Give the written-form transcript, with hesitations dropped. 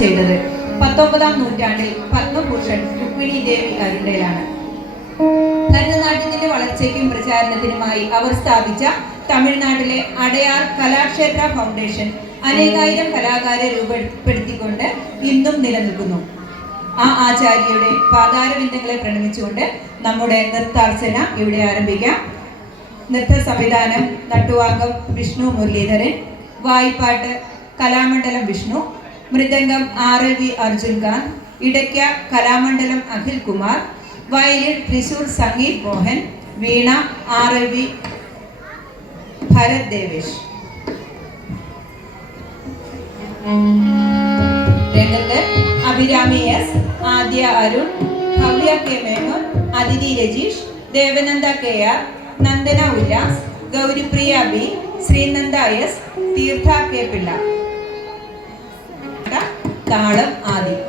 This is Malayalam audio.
ചെയ്തത് 19-ാം നൂറ്റാണ്ടിൽ പത്മഭൂഷൺ രുക്മിണി ദേവി അരുണ്ടയിലാണ്. ഭരതനാട്യത്തിന്റെ വളർച്ചയ്ക്കും പ്രചാരണത്തിനുമായി അവർ സ്ഥാപിച്ച തമിഴ്നാട്ടിലെ അടയാർ കലാക്ഷേത്ര ഫൗണ്ടേഷൻ അനേകായിരം കലാകാരെ രൂപപ്പെടുത്തിക്കൊണ്ട് ഇന്നും നിലനിൽക്കുന്നു. ആ ആചാര്യയുടെ പാതാരവിന്ദങ്ങളെ പ്രണമിച്ചുകൊണ്ട് നമ്മുടെ നൃത്താർച്ചന ഇവിടെ ആരംഭിക്കാം. നൃത്ത സംവിധാനം നട്ടുവാങ്കം വിഷ്ണു മുരളീധരൻ, വായ്പാട്ട് കലാമണ്ഡലം വിഷ്ണു, മൃദംഗം RLV അർജുൻകാന്ത്, ഇടയ്ക്ക കലാമണ്ഡലം അഖിൽ കുമാർ, വയലിൻ തൃശൂർ സംഗീത് മോഹൻ, വീണ RLV ഭരത് ദേവേഷ്. രംഗത്ത് അഭിരാമി S, ആദ്യ അരുൺ, ഭവ്യ K മേനോൻ, അതിഥി Rajeesh, Devananda KR, Nandana Ullas, Gauripriya B, Sreenanda S, തീർത്ഥ K പിള്ള. താളം ആദ്യം.